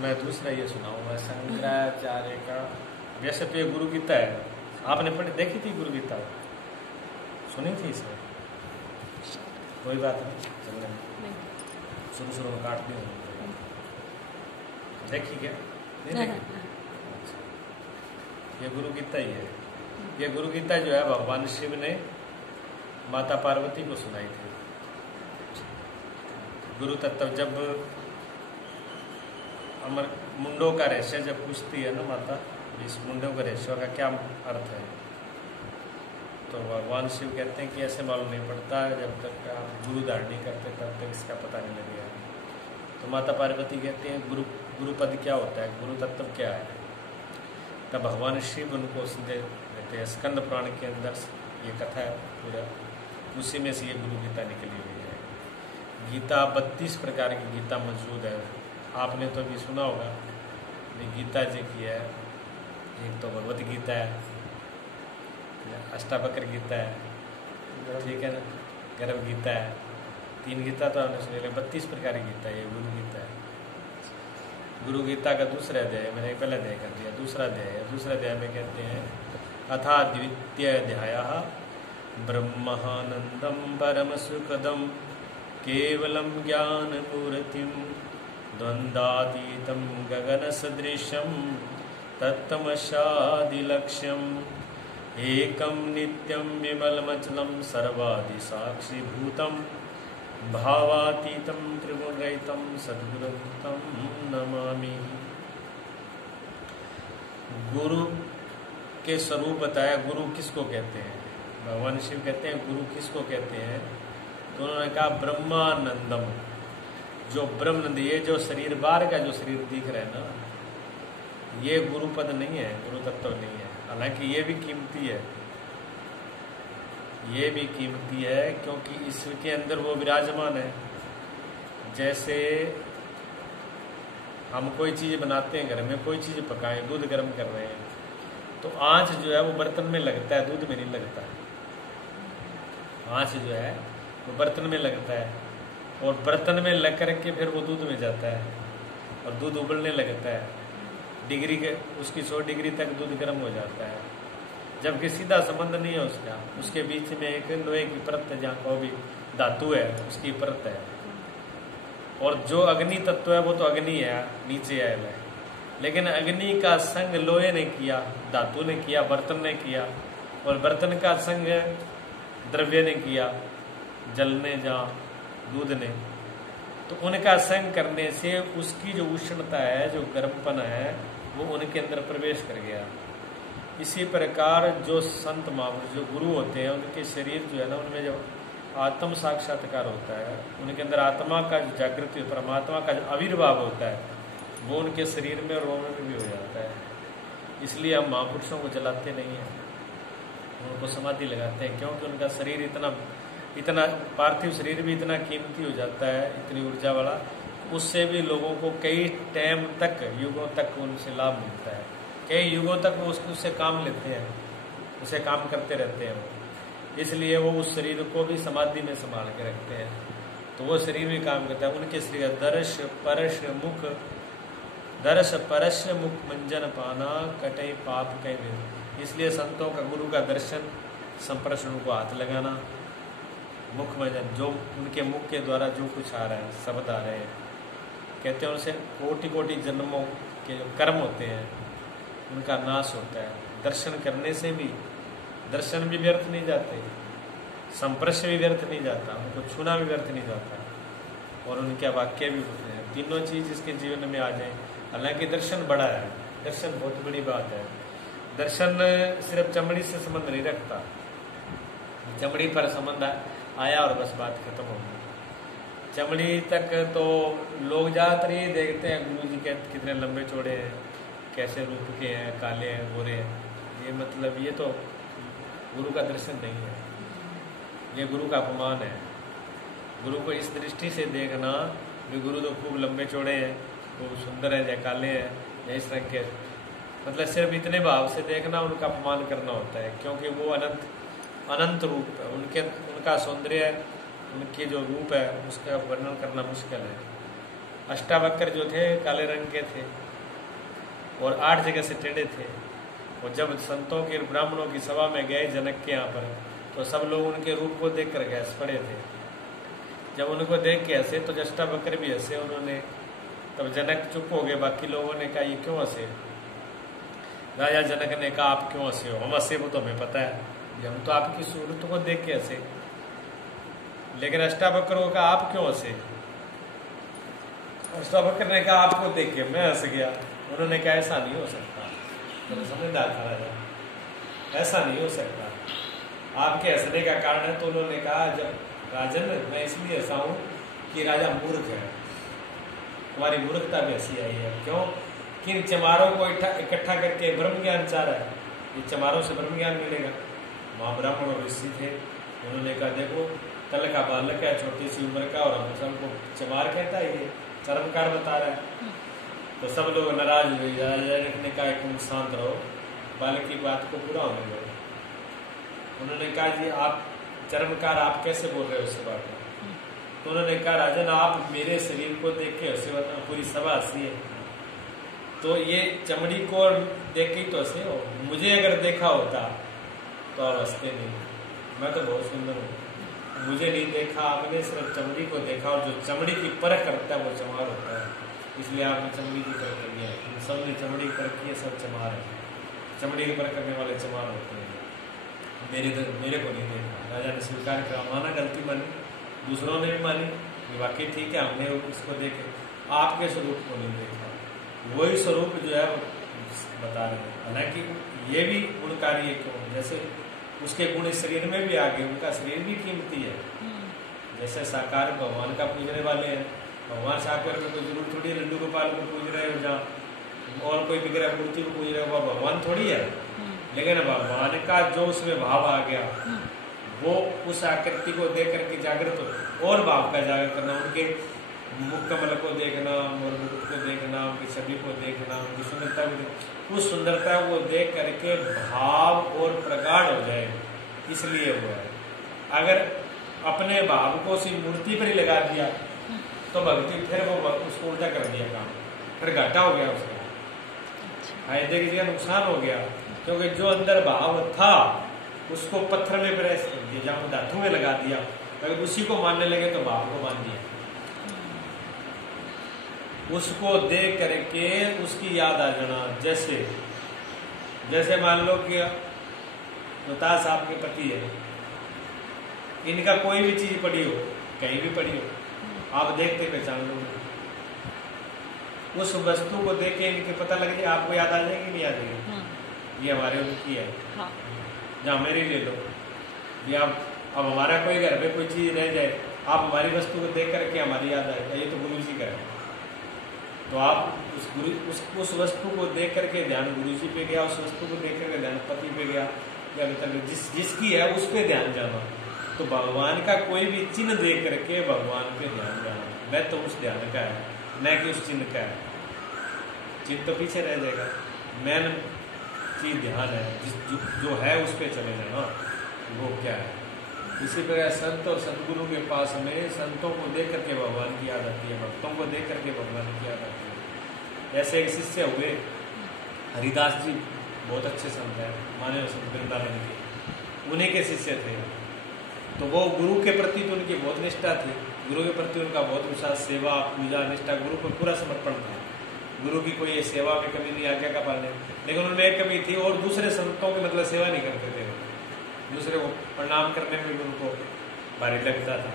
मैं दूसरा ये सुनाऊंगा शंकराचार्य का। वैसे तो ये गुरु गीता है, आपने पढ़ी देखी थी गुरु गीता, सुनी थी इसमें? कोई बात नहीं, चलने शुरू शुरू में काट दी देखी क्या? नहीं देखी? ये गुरु गीता ही है। ये गुरु गीता जो है भगवान शिव ने माता पार्वती को सुनाई थी। गुरु तत्व जब अमर मुंडों का रहस्य जब पूछती है ना माता, इस मुंडों का रहस्य का क्या अर्थ है, तो भगवान शिव कहते हैं कि ऐसे मालूम नहीं पड़ता, जब तक आप गुरु धारण नहीं करते तब तक इसका पता नहीं लगेगा। तो माता पार्वती कहती हैं गुरुपद क्या होता है, गुरु तत्व क्या है। तब भगवान शिव उनको संदेश देते हैं। स्कंद पुराण के अंदर ये कथा है पूरा, उसी में से ये गुरु गीता निकली हुई है। गीता 32 प्रकार की गीता मौजूद है। आपने तो अभी सुना होगा गीता जी की है, एक तो भगवत गीता है, अष्टावक्र गीता है, ठीक है ना, गर्भ गीता है, 3 गीता तो आपने सुनी। 32 प्रकार की गीता है, ये गुरु गीता है। गुरु गीता का दूसरा अध्याय, मैंने पहले अध्याय कर दिया, दूसरा अध्याय में कहते हैं अथा द्वितीय अध्याय ब्रह्मानंदम परम सुखदम केवलम ज्ञान मूर्तिम द्वंद्वातीतं गगन सदृशं तत्तमशादिलक्ष्यम् एकं नित्यं विमलमचलं सर्वादिसाक्षिभूतं भावातीतं त्रिगुणरहितं सद्गुरुं तं नमामि। गुरु के स्वरूप बताया। गुरु किसको कहते हैं? भगवान शिव कहते हैं गुरु किसको कहते हैं? तो उन्होंने कहा ब्रह्मानंदम, जो ब्रह्मानंद, ये जो शरीर बाहर का जो शरीर दिख रहा है ना, ये गुरु पद नहीं है, गुरु तत्व नहीं है। हालांकि ये भी कीमती है, ये भी कीमती है क्योंकि इसके अंदर वो विराजमान है। जैसे हम कोई चीज़ बनाते हैं घर में, कोई चीज़ पकाएं, दूध गर्म कर रहे हैं, तो आँच जो है वो बर्तन में लगता है, दूध में नहीं लगता है। आँच जो है वो बर्तन में लगता है और बर्तन में लग करके फिर वो दूध में जाता है और दूध उबलने लगता है। डिग्री के उसकी 100 डिग्री तक दूध गर्म हो जाता है, जबकि सीधा संबंध नहीं है उसका। उसके बीच में एक लोहे की परत है, जहाँ को भी धातु है उसकी परत है। और जो अग्नि तत्व है वो तो अग्नि है, नीचे आयल है, लेकिन अग्नि का संग लोहे ने किया, धातु ने किया, बर्तन ने किया, और बर्तन का संग द्रव्य ने किया, जल ने, जहाँ दूध ने। तो उनका संग करने से उसकी जो उष्णता है, जो गर्मपन है, वो उनके अंदर प्रवेश कर गया। इसी प्रकार जो संत महापुरुष, जो गुरु होते हैं, उनके शरीर जो है ना, उनमें जब आत्म साक्षात्कार होता है, उनके अंदर आत्मा का जो जागृति, परमात्मा का जो आविर्भाव होता है, वो उनके शरीर में और रोम में भी हो जाता है। इसलिए हम महापुरुषों को जलाते नहीं हैं, उनको समाधि लगाते हैं, क्योंकि उनका शरीर इतना पार्थिव शरीर भी इतना कीमती हो जाता है, इतनी ऊर्जा वाला, उससे भी लोगों को कई टाइम तक, युगों तक उनसे लाभ मिलता है। कई युगों तक वो उससे काम लेते हैं, उसे काम करते रहते हैं। इसलिए वो उस शरीर को भी समाधि में संभाल के रखते हैं, तो वो शरीर भी काम करता है। उनके शरीर दर्श परश मुख मंजन पाना कटे पाप कई विद। इसलिए संतों का, गुरु का दर्शन, संपर्श, उनको हाथ लगाना, मुख मंजन, जो उनके मुख के द्वारा जो कुछ आ रहा है, शब्द आ रहे हैं, कहते हैं उनसे कोटि कोटि जन्मों के जो कर्म होते हैं उनका नाश होता है। दर्शन करने से भी, दर्शन भी व्यर्थ नहीं जाते, संपर्श भी व्यर्थ नहीं जाता, उनको छूना भी व्यर्थ नहीं जाता, और उनके वाक्य भी होते हैं। तीनों चीज़ इसके जीवन में आ जाए। हालांकि दर्शन बड़ा है, दर्शन बहुत बड़ी बात है। दर्शन सिर्फ चमड़ी से संबंध नहीं रखता, चमड़ी पर संबंध आया और बस बात खत्म हो गई। चमड़ी तक तो लोग ज़्यादातर ये देखते हैं गुरु जी के कितने लंबे चौड़े हैं, कैसे रूप के हैं, काले हैं, गोरे हैं, ये मतलब ये तो गुरु का दर्शन नहीं है, ये गुरु का अपमान है। गुरु को इस दृष्टि से देखना कि गुरु तो खूब लंबे चौड़े हैं, खूब सुंदर है, या काले हैं, या इस रंग के, मतलब सिर्फ इतने भाव से देखना उनका अपमान करना होता है, क्योंकि वो अनंत रूप है। उनका सौंदर्य, उनके जो रूप है, उसका वर्णन करना मुश्किल है। अष्टावक्र जो थे काले रंग के थे और 8 जगह से टेढ़े थे। और जब संतों के ब्राह्मणों की सभा में गए जनक के यहाँ पर, तो सब लोग उनके रूप को देख कर हंस पड़े थे। जब उनको देख के हंसे तो अष्टावक्र भी हंसे उन्होंने। तब जनक चुप हो गए। बाकी लोगों ने कहा ये क्यों हंसे? राजा जनक ने कहा आप क्यों हंसे हो? हम हंसे वो तो हमें पता है, हम तो आपकी सूरत को देख के हंसे। लेकिन अष्टावक्र को कहा आप क्यों हंसे? अष्टावक्र ने कहा आपको देख के मैं हंस गया। उन्होंने कहा ऐसा नहीं हो सकता। तो समझदार था राजा, ऐसा नहीं हो सकता, आपके हंसने का कारण है। तो उन्होंने कहा जब राजन मैं इसलिए हंसा हूं कि राजा मूर्ख है, तुम्हारी मूर्खता भी हंसी आई है। क्यों? किन चमारों को इकट्ठा करके ब्रह्म ज्ञान चाह रहा है, ये चमारों से ब्रह्म ज्ञान मिलेगा। वहां ब्राह्मण और ऋषि थे, उन्होंने कहा देखो कल का बालक है, छोटी सी उम्र का, और हम सबको चमार कहता है, ये चरमकार बता रहा है। तो सब लोग नाराज हुए। राजा ने कहा तुम शांत रहो, बालक की बात को पूरा होने दो। उन्होंने कहा जी आप चरमकार आप कैसे बोल रहे हो उससे बात में? तो उन्होंने कहा राजन आप मेरे शरीर को देख के हंसे, पूरी सभा हंसी है, तो ये चमड़ी को देख के तो हंसे हो, मुझे अगर देखा होता तो आप हंसते नहीं। मैं तो बहुत सुंदर हूँ, मुझे नहीं देखा आपने, सिर्फ चमड़ी को देखा, और जो चमड़ी की परख करता है वो चमार होता है, इसलिए आपने चमड़ी की परख कर लिया। सब ने चमड़ी की परख की है, सब चमार है, चमड़ी की परख करने वाले चमार होते हैं। मेरे को नहीं देखा। राजा ने स्वीकार किया, माना गलती मानी, दूसरों ने भी मानी, वाकई ठीक है हमने उसको देखे, आपके स्वरूप को नहीं देखा। वही स्वरूप जो है बता रहे हैं। हालांकि ये भी गुणकारी है, क्यों? जैसे उसके गुण इस शरीर में भी आ गए, उनका शरीर भी कीमती है। जैसे साकार भगवान का पूजने वाले हैं, भगवान साकार में कोई जरूर थोड़ी है लड्डू गोपाल को पूज रहे हो जहाँ, और कोई विग्रह मूर्ति को पूज रहे हो, वह भगवान थोड़ी है। लेकिन भगवान का जो उसमें भाव आ गया, वो उस आकृति को देख करके जागृत हो, और भाव का जागृत करना, उनके मुख कमल को देखना, और मुकुट को देखना, उनकी छवि को देखना, उनकी सुंदरता को, उस सुंदरता को देख करके भाव और प्रगाढ़ हो जाए, इसलिए वो है। अगर अपने भाव को उसी मूर्ति पर ही लगा दिया तो भक्ति फिर वो उसको उल्टा कर दिया काम, फिर घाटा हो गया उसका, फायदे की जगह नुकसान हो गया। क्योंकि जो अंदर भाव था उसको पत्थर में प्रेस कर दिया, जहां धातु में लगा दिया, अगर उसी को मानने लगे तो भाव को मान दिया। उसको देख करके उसकी याद आ जाना। जैसे मान लो कि मुमताज साहब के पति है, इनका कोई भी चीज पड़ी हो, कहीं भी पड़ी हो, आप देखते पहचान लोगे। उस वस्तु को देख के इनके पता लग जाए, आपको याद आ जाएगी नहीं याद आएगी, ये हमारे उनकी है। हाँ। जहाँ मेरी ले लो, ये आप अब हमारा कोई घर में कोई चीज रह जाए, आप हमारी वस्तु को देख करके हमारी याद आएगा, ये तो गुरु जी का है। तो आप उस वस्तु को देख करके ध्यान गुरु जी पे गया, उस वस्तु को देख करके ध्यान पति पे गया, या जिसकी है उस पे ध्यान जाना। तो भगवान का कोई भी चिन्ह देख करके भगवान पे ध्यान जाना, मैं तो उस ध्यान का है, न कि उस चिन्ह का है। चिन्ह तो पीछे रह जाएगा, मेन चीज ध्यान है, जो है उस पे चले जाना, वो क्या है। इसी प्रकार संत और सदगुरु के पास में संतों को देख करके भगवान की याद आती है, भक्तों को देख करके भगवान की याद आती है। ऐसे एक शिष्य हुए हरिदास जी, बहुत अच्छे संत है, माने संत वृंदावन के, उन्हीं के शिष्य थे। तो वो गुरु के प्रति तो उनकी बहुत निष्ठा थी, गुरु के प्रति उनका बहुत विश्वास, सेवा पूजा निष्ठा, गुरु पर पूरा समर्पण था। गुरु की कोई सेवा में कमी नहीं, आज्ञा का पालन, लेकिन उनमें एक कमी थी, और दूसरे संतों की मतलब सेवा नहीं करते थे, दूसरे को प्रणाम करने में भी उनको भारी लगता था।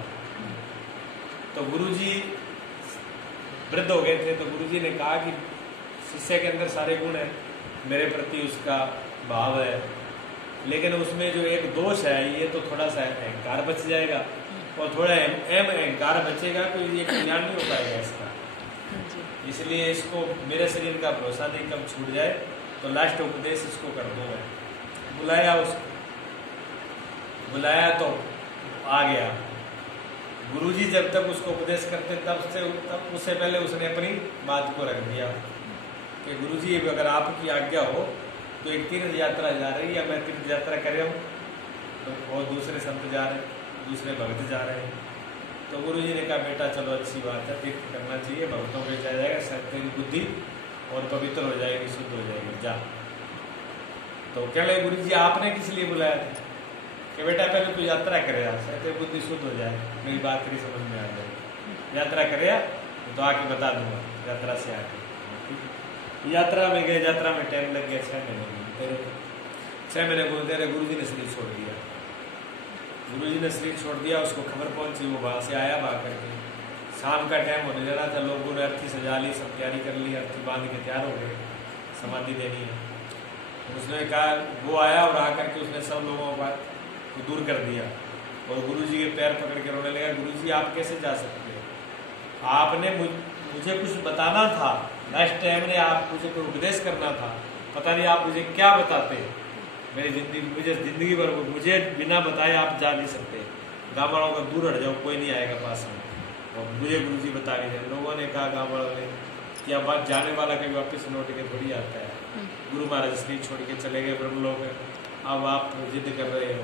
तो गुरुजी वृद्ध हो गए थे, तो गुरुजी ने कहा कि शिष्य के अंदर सारे गुण हैं, मेरे प्रति उसका भाव है, लेकिन उसमें जो एक दोष है, ये तो थोड़ा सा अहंकार बच जाएगा, और थोड़ा अहंकार बचेगा तो ये कल्याण नहीं हो पाएगा इसका। इसलिए इसको मेरे शरीर का भरोसा नहीं, कब छूट जाए तो लास्ट उपदेश इसको कर दूं मैं। बुलाया तो आ गया। गुरुजी जब तक उसको उपदेश करते तब उससे पहले उसने अपनी बात को रख दिया कि गुरुजी अगर आपकी आज्ञा हो तो एक तीर्थ यात्रा जा रही है, या मैं तीर्थ यात्रा कर रहा हूँ, तो और दूसरे संत जा रहे हैं, दूसरे भक्त जा रहे हैं, तो गुरुजी ने कहा बेटा चलो अच्छी बात है, तीर्थ करना चाहिए, भक्तों को बेचा जाएगा, सब तेरी बुद्धि और पवित्र हो जाएगी, शुद्ध हो जाएगी, जा। तो कह रहे गुरुजी आपने किस लिए बुलाया था? कि बेटा पहले तू यात्रा करे, तेरी बुद्धि शुद्ध हो जाए, मेरी बात तेरी समझ में आ जाए। यात्रा करे तो आके बता दूंगा, यात्रा से आके। यात्रा में गए, यात्रा में टाइम लग गया 6 महीने। 6 महीने को तेरे गुरुजी ने शरीर छोड़ दिया। गुरुजी ने शरीर छोड़ दिया, उसको खबर पहुंची, वो वहां से आया भाग करके। शाम का टाइम होने जा रहा था, लोगों ने अर्थी सजा ली, सब तैयारी कर ली, अर्थी बांध के तैयार हो गए, समाधि देनी है। तो उसने कहा, वो आया और आकर के उसने सब लोगों को दूर कर दिया और गुरुजी के पैर पकड़ के रोने लगा, गुरुजी आप कैसे जा सकते हैं? आपने मुझे कुछ बताना था, लास्ट टाइम ने आप मुझे कोई उपदेश करना था, पता नहीं आप मुझे क्या बताते। मेरी मुझे जिंदगी भर मुझे बिना बताए आप जा नहीं सकते, गाँव वालों का दूर हट जाओ, कोई नहीं आएगा पास में, और मुझे गुरुजी बता के जाए। लोगों ने कहा गाँव वालों ने कि अब बात जाने वाला कभी वापस लौट के थोड़ी आता है। गुरु महाराज शरीर छोड़ के चले गए ब्रह्मलोक, अब आप जिद कर रहे हो,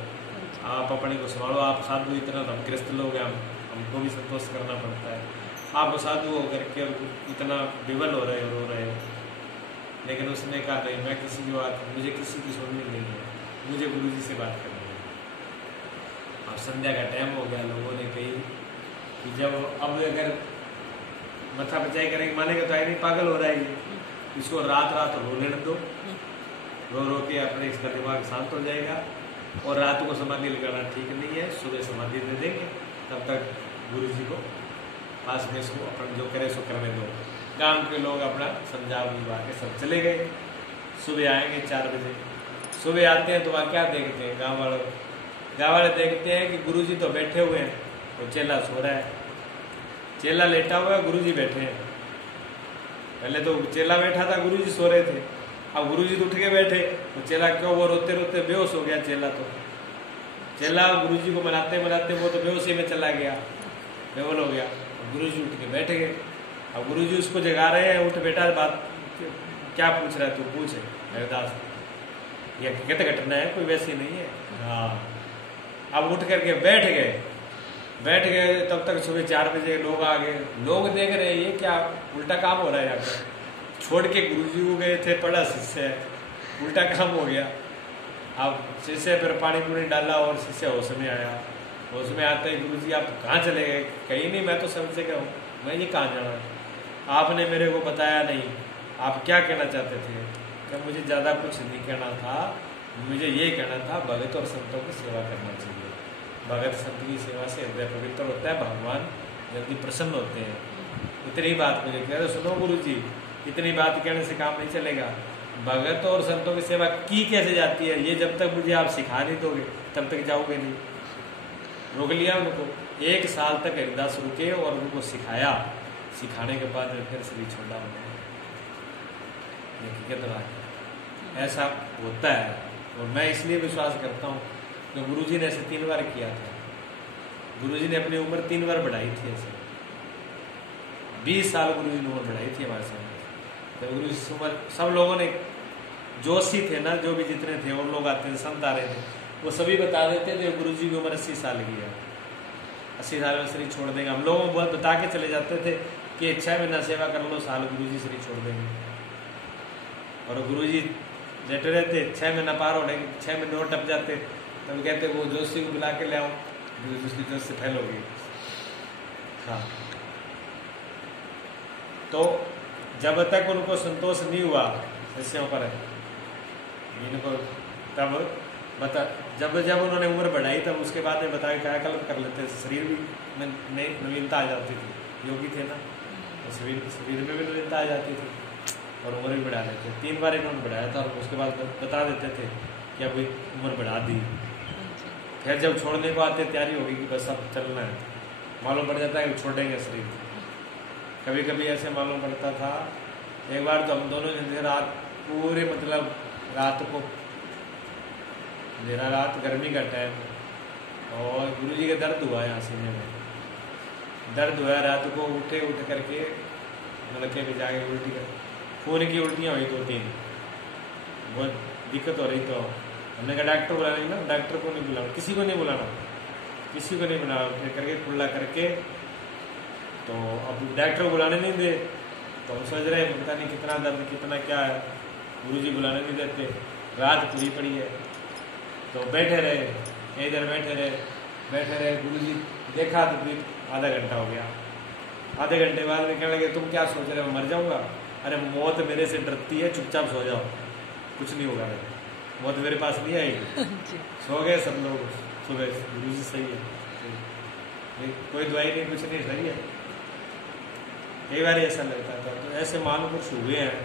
आप अपने को संभालो, आप साधु इतना धमग्रस्त लोग हैं, हमको भी संतोष करना पड़ता है, आप साधु हो करके इतना विवल हो रहे हो, रो रहे हो। लेकिन उसने कहा नहीं, मैं किसी की बात, मुझे किसी की सुननी नहीं है, मुझे गुरुजी से बात करनी है। अब संध्या का टाइम हो गया, लोगों ने कही कि जब अब अगर मथा बचाई करेंगे, मानेगा तो आई नहीं, पागल हो रहा है ये, इसको रात रात रो लेने दो, रो रो के अपने इसका दिमाग शांत हो जाएगा, और रात को समाधि लगाना ठीक नहीं है, सुबह समाधि दे देंगे, तब तक गुरुजी को पास में इसको अपन जो करे सो करने दो। गांव के लोग अपना समझा बुझा के सब चले गए। सुबह आएंगे 4 बजे, सुबह आते हैं तो वहाँ क्या देखते हैं, गांव वाले देखते हैं कि गुरुजी तो बैठे हुए हैं, तो चेला सो रहा है, चेला लेटा हुआ है, गुरुजी बैठे हैं। पहले तो चेला बैठा था, गुरुजी सो रहे थे, अब गुरुजी तो उठ के बैठे, तो चेला क्यों, वो रोते रोते बेहोश हो गया चेला। तो चेला गुरुजी को मनाते मनाते वो तो बेहोशी में चला गया, बेहोल हो गया, गुरुजी उठ के बैठ गए। अब गुरुजी उसको जगा रहे हैं, उठ बेटा, बात क्या पूछ रहा है तू, पूछ हरिदास, ये हकीकत घटना है, कोई वैसी नहीं है। हाँ, अब उठ करके बैठ गए, तब तक सुबह 4 बजे लोग आ गए, लोग देख रहे हैं ये क्या उल्टा काम हो रहा है यहाँ पर, छोड़ के गुरुजी को गए थे, पड़ा शिष्य, उल्टा काम हो गया। अब शिष्य फिर पानी पूरी डाला और शिष्य होश में आया, होश में आते ही गुरुजी आप कहाँ चले गए? कहीं नहीं, मैं तो सबसे गया हूँ, मैं ये कहाँ जाना, आपने मेरे को बताया नहीं, आप क्या कहना चाहते थे? क्या मुझे ज़्यादा कुछ नहीं कहना था, मुझे ये कहना था भगत और संतों की सेवा करना चाहिए, भगत संत की सेवा से हृदय पवित्र होता है, भगवान जल्दी प्रसन्न होते हैं। इतनी बात मुझे कह रहे, सुनो गुरुजी, इतनी बात कहने से काम नहीं चलेगा, भगत और संतों की सेवा की कैसे जाती है, ये जब तक मुझे आप सिखा नहीं दोगे तब तक जाओगे नहीं। रोक लिया उनको, 1 साल तक हरिदास रुके और उनको सिखाया, सिखाने के बाद फिर शरीर छोड़ा उन्होंने। ऐसा होता है, और मैं इसलिए विश्वास करता हूँ कि गुरुजी ने ऐसे 3 बार किया था। गुरुजी ने अपनी उम्र 3 बार बढ़ाई थी, ऐसे 20 साल गुरुजी ने उम्र बढ़ाई थी हमारे सामने। तो गुरुजी उम्र सब लोगों ने, जोशी थे ना, जो भी जितने थे उन लोग आते थे, संत आ रहे थे, वो सभी बता देते थे गुरुजी की उम्र 80 साल की है, 80 साल में शरीर छोड़ देंगे। हम लोगों को बहुत बता के चले जाते थे कि 6 महीना सेवा कर लो, साल गुरुजी शरीर छोड़ देंगे। और गुरुजी लेटे रहते, 6 महीना पार हो गए, 6 महीने और टप जाते, तब कहते वो जोशी को बुला के ले आओ, उसकी जोश से फैल होगी। हाँ, तो जब तक उनको संतोष नहीं हुआ शिष्यों पर इनको, तब बता जब उन्होंने उम्र बढ़ाई तब उसके बाद में बताया कायाकल्प कर लेते, शरीर भी नवीनता आ जाती थी, योगी थे ना, तो शरीर में भी नवीनता आ जाती थी और उम्र भी बढ़ा लेते। 3 बार इन्होंने बढ़ाया था और उसके बाद बता देते थे कि अब उम्र बढ़ा दी। फिर जब छोड़ने को आते तैयारी होगी कि बस अब चलना है, मालूम पड़ जाता है कि छोड़ेंगे शरीर। कभी कभी ऐसे मालूम पड़ता था, एक बार तो हम दोनों ने रात पूरे, मतलब रात को अंधेरा रात, गर्मी का टाइम, और गुरुजी का दर्द हुआ यहाँ सीने में, दर्द हुआ, रात को उठ करके नलके में जाके उल्टी कर, खून की उल्टियाँ हुई 2-3, बहुत दिक्कत हो रही। तो हमने कहा डॉक्टर बुलाएंगे ना, डॉक्टर को नहीं बुलाना, किसी को नहीं बुलाना, किसी को नहीं बुलाना, फिर करके कुल्ला करके तो अब डॉक्टर को बुलाने नहीं दे, तो हम सोच रहे हैं पता नहीं कितना दर्द कितना क्या है, गुरुजी बुलाने नहीं देते, रात पूरी पड़ी है। तो बैठे रहे, इधर बैठे रहे, गुरुजी देखा तो भी आधा घंटा हो गया। आधे घंटे बाद में कहने लगे तुम क्या सोच रहे हो, मर जाऊंगा? अरे मौत मेरे से डरती है, चुपचाप सो जाओ, कुछ नहीं होगा, मौत मेरे पास नहीं आएगी। सो गए सब लोग। सुबह गुरुजी सही है, कोई दवाई नहीं, कुछ नहीं, सही है। कई बार ऐसा लगता था। तो ऐसे महापुरुष हुए हैं,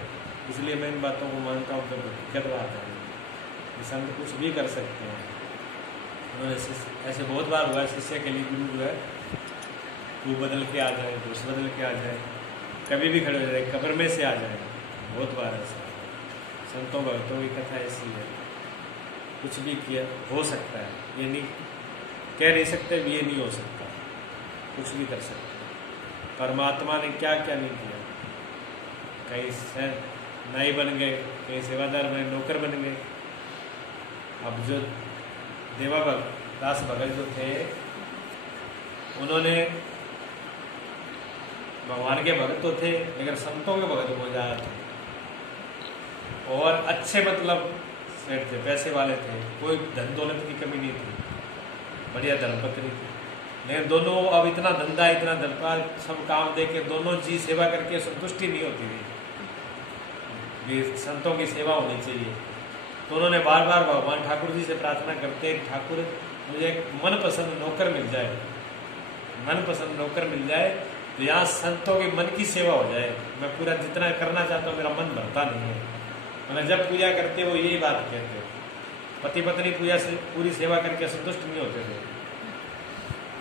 इसलिए मैं इन बातों को मानता हूँ। जब दिक्कत बात है कि संत कुछ भी कर सकते हैं। उन्होंने ऐसे बहुत बार हुआ शिष्य के लिए गुरु जो है वो बदल के आ जाए, दोष बदल के आ जाए, कभी भी खड़े हो जाए, कब्र में से आ जाए, बहुत बार ऐसा। संतों भक्तों की कथा ऐसी है, कुछ भी किया हो सकता है, ये नहीं कह नहीं सकते ये नहीं हो सकता, कुछ भी कर सकते। परमात्मा ने क्या क्या नहीं किया, कहीं नाई बन गए, कहीं सेवादार बने, नौकर बन गए। अब जो देवा दास भगत जो थे उन्होंने भगवान के भगत तो थे लेकिन संतों के भगत हो जा थे, और अच्छे मतलब सेठ थे, पैसे वाले थे, कोई धन दौलत की कमी नहीं थी, बढ़िया धर्मपत्नी थी। लेकिन दोनों अब इतना धंधा इतना दरबार सब काम दे के दोनों जी सेवा करके संतुष्टि नहीं होती थी, संतों की सेवा होनी चाहिए। तो उन्होंने बार बार भगवान ठाकुर जी से प्रार्थना करते, ठाकुर मुझे एक मनपसंद नौकर मिल जाए, मनपसंद नौकर मिल जाए, तो यहाँ संतों के मन की सेवा हो जाए। मैं पूरा जितना करना चाहता हूँ मेरा मन भरता नहीं है। मैंने जब पूजा करते वो यही बात कहते, पति पत्नी पूजा से पूरी सेवा करके संतुष्ट नहीं होते थे।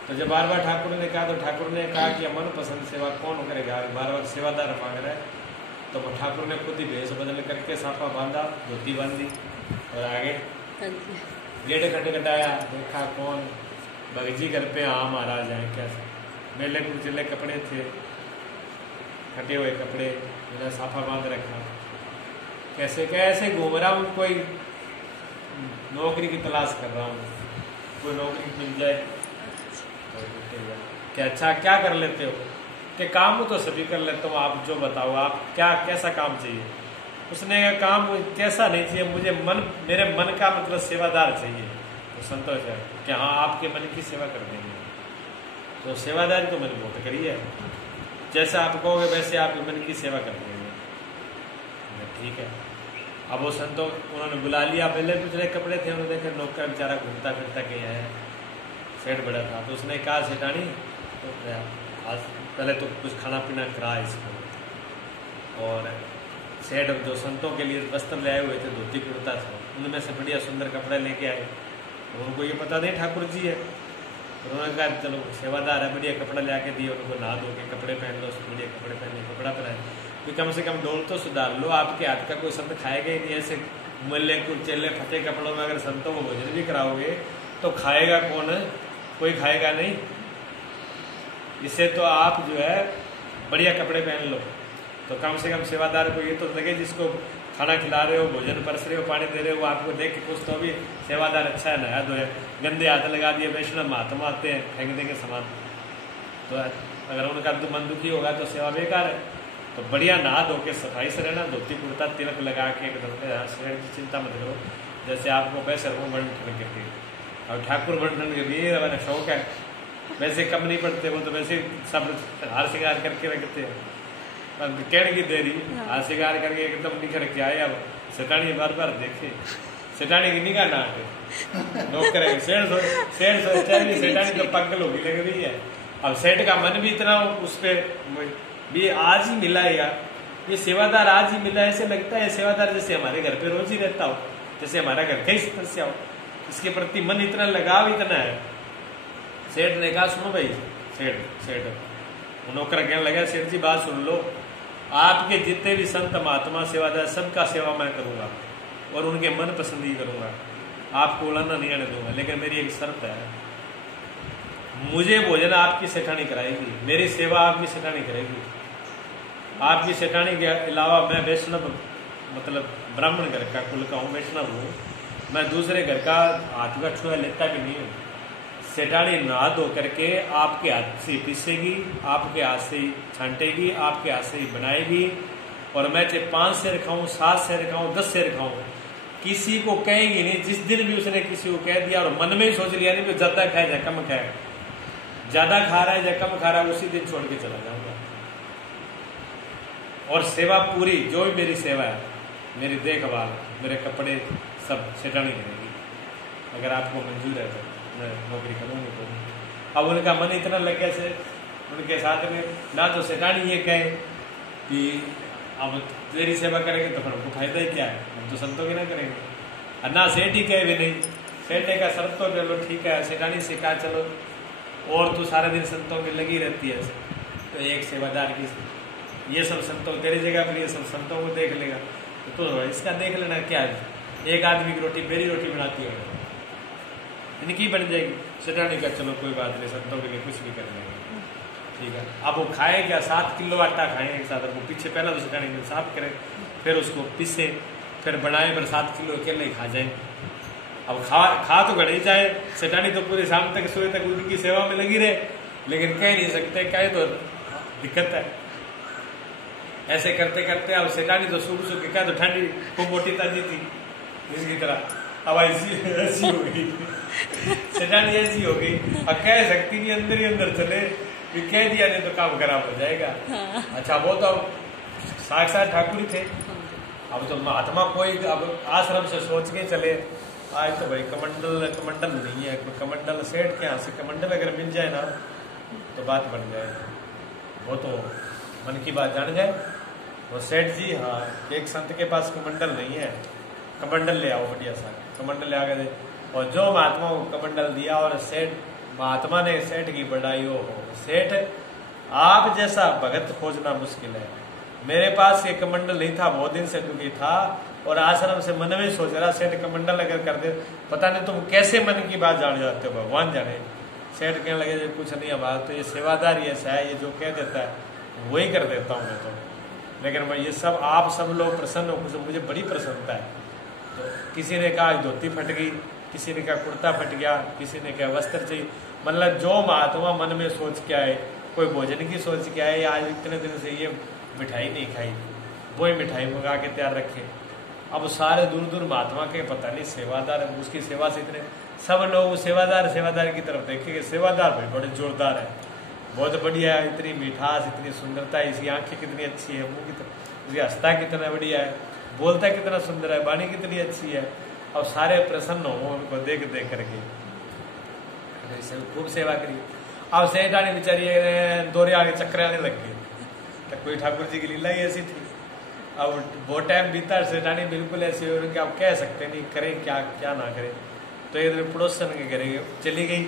तो जब बार बार ठाकुर ने कहा, तो ठाकुर ने कहा कि मनपसंद सेवा कौन करेगा, बार बार सेवादार मांग रहा है। तो ठाकुर ने खुद ही भेष बदल करके साफा बांधा, धोती बांधी और आगे गेट खटखटाया, देखा कौन, भगत जी घर पे, हाँ महाराज हैं, क्या मेले कुचले कपड़े थे, फटे हुए कपड़े, उन्हें साफा बांध रखा, कैसे कैसे घूम रहा हूँ, कोई नौकरी की तलाश कर रहा हूँ, कोई नौकरी मिल जाए। क्या अच्छा क्या कर लेते हो? कि काम तो सभी कर लेता हूँ, आप जो बताओ, आप क्या कैसा काम चाहिए? उसने कहा काम कैसा नहीं चाहिए, मुझे मेरे मन का मतलब सेवादार चाहिए। तो संतोष है कि हाँ आपके मन की सेवा कर देंगे। तो सेवादारी तो मैंने बहुत करी है, जैसा आप कहोगे वैसे आपके मन की सेवा कर देंगे। ठीक है। अब वो संतों उन्होंने बुला लिया, पहले पिछले कपड़े थे, उन्होंने देखा नौकर बेचारा घूमता फिरता गया है, सेठ बड़ा था। तो उसने कहा सेठानी तो आज पहले तो कुछ खाना पीना करा इसको। और सेठ जो संतों के लिए वस्त्र ले आए हुए थे, धोती कुर्ता था, उनमें से बढ़िया सुंदर कपड़े लेके आए। तो उनको ये पता नहीं ठाकुर जी है, तो उन्होंने कहा चलो सेवादार है, बढ़िया कपड़ा ले आके दिए उनको, नहा धो के कपड़े पहन लो, बढ़िया कपड़े पहने, कपड़ा पहनाए, तो कम से कम डोल तो सुधार लो, आपके हाथ का कोई संत खाएगा ही नहीं। ऐसे मुल्ले कुचेले फटे कपड़ों में अगर संतों को भोजन भी कराओगे तो खाएगा कौन? कोई खाएगा नहीं। इससे तो आप जो है बढ़िया कपड़े पहन लो, तो कम से कम सेवादार को ये तो लगे, जिसको खाना खिला रहे हो, भोजन परस रहे हो, पानी दे रहे हो, आपको देख के कुछ तो भी सेवादार अच्छा है, नया धोया, गंदे हाथ लगा दिए, वैष्णव महात्मा आते हैं फेंक देंगे सामान। तो अगर उनका मन दुखी होगा तो सेवा बेकार है। तो बढ़िया नहा धो के सफाई से रहना, धोती कुर्ता तिलक लगा के एकदम चिंता मत करो, जैसे आपको वैसे रहो बन ठन के। और ठाकुर बन ठन के भी हमारा शौक है, वैसे कम नहीं पड़ते, वो तो वैसे सब हार श्रृंगार करके रखते हैं, कहने की देरी हार श्रृंगार करके एकदम निखर के आए। अब सेठानी बार बार देखे, सेठानी की निगाह ना आए, नौकर सेठानी तो पागल होगी लग रही है। अब सेठ का मन भी इतना उस पर भी आज ही मिला है यार, ये सेवादार आज ही मिला, ऐसे लगता है सेवादार जैसे हमारे घर पे रोज ही रहता हो, जैसे हमारा घर कई सदस्य हो, इसके प्रति मन इतना लगाव इतना है। सेठ ने कहा सुनो भाई, सेठ नौकर कहने लगा सेठ जी बात सुन लो, आपके जितने भी संत महात्मा सेवादार सबका सेवा मैं करूंगा और उनके मन पसंद ही करूंगा, आपको उलाना नहीं आने दूंगा, लेकिन मेरी एक शर्त है, मुझे भोजन आपकी सेठानी कराएगी, मेरी सेवा आपकी सेठानी करेगी। आपकी सेठानी के अलावा मैं वैष्णव मतलब ब्राह्मण घर का कुल का हूँ, वैष्णव हूँ, मैं दूसरे घर का हाथ का छुआ लेता भी नहीं हूँ। सेठानी नहा धो करके आपके हाथ से पीसेगी, आपके हाथ से छांटेगी, आपके हाथ से बनाएगी। और मैं चाहे 5 सेर खाऊं, 7 सेर खाऊं, 10 सेर खाऊं, किसी को कहेगी नहीं। जिस दिन भी उसने किसी को कह दिया और मन में ही सोच लिया नहीं कि ज्यादा खाए या कम खाए, ज्यादा खा रहा है या कम खा रहा है, उसी दिन छोड़ के चला जाऊंगा। और सेवा पूरी, जो भी मेरी सेवा है, मेरी देखभाल, मेरे कपड़े सब सेठानी करेगी। अगर आपको मंजूर है तो मैं नौकरी करूंगी। तो अब उनका मन इतना लग गया से उनके साथ में, ना तो सेठानी ये कहे कि अब तेरी सेवा करेंगे तो फिर हमको फायदा ही क्या है, हम तो संतों की ना करेंगे। और ना सेठ ही कहे भी नहीं, सेठ ने कहा शर्त तो चलो ठीक है, सेठानी से कहा चलो और तू सारा दिन संतों में लगी रहती है, तो एक सेवादार की, ये सब संतों तेरी जगह पर ये सब संतों को देख लेगा, तो इसका देख लेना क्या है। एक आदमी की रोटी मेरी रोटी बनाती है, इनकी बन जाएगी। सेठानी का चलो कोई बात नहीं, संतों के लिए कुछ भी कर लेंगे, ठीक है। अब वो खाए क्या, 7 किलो आटा खाएं एक साथ, वो पीछे पहला तो सेठानी में साफ करें, फिर उसको पीसे, फिर बनाए, फिर 7 किलो अकेले ही खा जाए। अब खा तो घड़े ही जाए, सेठानी तो पूरी शाम तक सुबह तक उनकी सेवा में लगी रहे, लेकिन कह नहीं सकते, कहे तो दिक्कत है। ऐसे करते करते अब सेठानी तो सुबह सुबह क्या तो ठंडी खूब मोटी ताजी थी इसकी तरह, अब ऐसी हो गई सेठानी ऐसी हो गई, अब कह सकती नहीं, अंदर ही अंदर चले, कह दिया नहीं तो काम खराब हो जाएगा। हाँ। अच्छा वो तो साक्षात ठाकुर ही थे। अब तो महात्मा कोई अब आश्रम से सोच के चले, आज तो भाई कमंडल नहीं है, कमंडल सेठ के यहाँ से कमंडल अगर मिल जाए ना तो बात बन जाए। वो तो मन की बात जान जाए, वो सेठ जी हाँ एक संत के पास कमंडल नहीं है, कमंडल ले आओ बढ़िया सा, कमंडल ले आकर दे। और जो महात्मा को कमंडल दिया और सेठ महात्मा ने सेठ की बढ़ाई हो, सेठ आप जैसा भगत खोजना मुश्किल है। मेरे पास ये कमंडल नहीं था, बहुत दिन से दुखी था और आश्रम से मन में सोच रहा सेठ कमंडल अगर कर दे, पता नहीं तुम कैसे मन की बात जान जाते हो, भगवान जाने। सेठ कहने लगे कुछ नहीं, हमारा तो ये सेवादार ही ऐसा है, ये जो कह देता है वही कर देता हूँ मैं तो, लेकिन मैं ये सब आप सब लोग प्रसन्न हो, मुझे बड़ी प्रसन्नता है। तो किसी ने कहा धोती फट गई, किसी ने कहा कुर्ता फट गया, किसी ने कहा वस्त्र चाहिए, मतलब जो महात्मा मन में सोच के आए, कोई भोजन की सोच के आए, आज इतने दिन से ये मिठाई नहीं खाई, वही मिठाई मंगा के तैयार रखे। अब सारे दूर दूर महात्मा के पता नहीं सेवादार, उसकी सेवा से इतने सब लोग सेवादार की तरफ देखेंगे, सेवादार भाई बड़े जोरदार है, बहुत बढ़िया है, इतनी मिठास, इतनी सुंदरता, इसकी आंखें कितनी अच्छी है, मुंह कितना, इसकी हंसता कितना बढ़िया है, बोलता कितना सुंदर है, वाणी कितनी अच्छी है। अब सारे प्रसन्न हो उनको देख देख करके, खूब सेवा करी। अब सेठानी बेचारी दौरे आगे चक्कर आने लग गई, तो कोई ठाकुर जी की लीला ही ऐसी थी। अब बहुत टाइम बीता, सेठानी बिल्कुल ऐसी हो कि आप कह सकते नहीं करें क्या क्या ना करें। तो एक दिन पड़ोसन के घर चली गई,